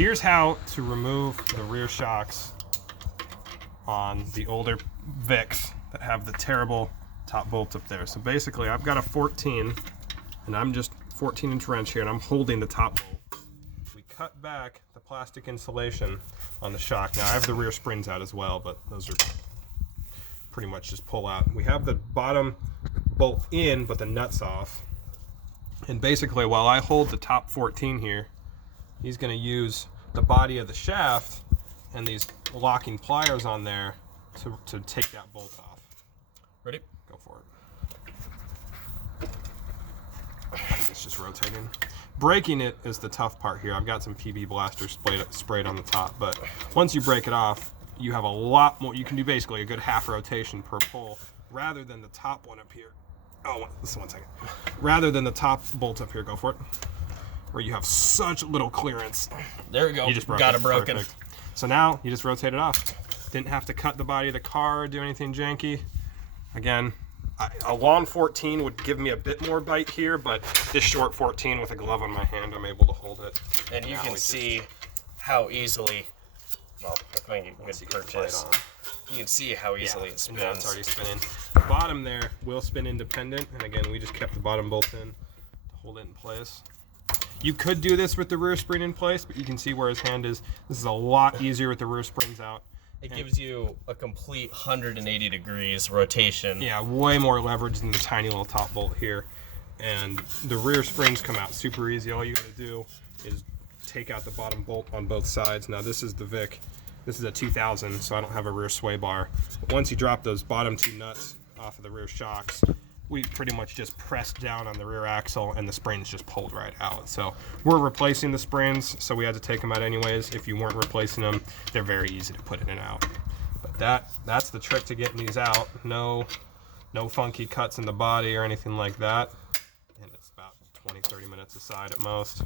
here's how to remove the rear shocks on the older Vics that have the terrible top bolt up there. So basically I've got a 14 and I'm just 14-inch wrench here and I'm holding the top bolt. We cut back the plastic insulation on the shock. Now I have the rear springs out as well, but those are pretty much just pull out. We have the bottom bolt in, but the nuts off. And basically while I hold the top 14 here, he's going to use the body of the shaft and these locking pliers on there to take that bolt off. Ready? Go for it. It's just rotating. Breaking it is the tough part here. I've got some PB blaster sprayed on the top, but once you break it off, you have a lot more. You can do basically a good half rotation per pull rather than the top one up here. Oh, this 1 second. Rather than the top bolt up here, go for it. Where you have such little clearance. There we go. You just got it broken. Perfect. So now you just rotate it off. Didn't have to cut the body of the car or do anything janky. Again, a long 14 would give me a bit more bite here, but this short 14 with a glove on my hand, I'm able to hold it. And you can see how easily, well, I think you can purchase. You can see how easily it spins. Yeah, it's already spinning. The bottom there will spin independent, and again, we just kept the bottom bolt in to hold it in place. You could do this with the rear spring in place, but you can see where his hand is. This is a lot easier with the rear springs out. It gives you a complete 180 degrees rotation. Yeah, way more leverage than the tiny little top bolt here. And the rear springs come out super easy. All you gotta do is take out the bottom bolt on both sides. Now this is the Vic. This is a 2000, so I don't have a rear sway bar. But once you drop those bottom two nuts off of the rear shocks, we pretty much just pressed down on the rear axle and the springs just pulled right out. So we're replacing the springs, so we had to take them out anyways. If you weren't replacing them, they're very easy to put in and out. But that's the trick to getting these out. No funky cuts in the body or anything like that. And it's about 20-30 minutes aside at most.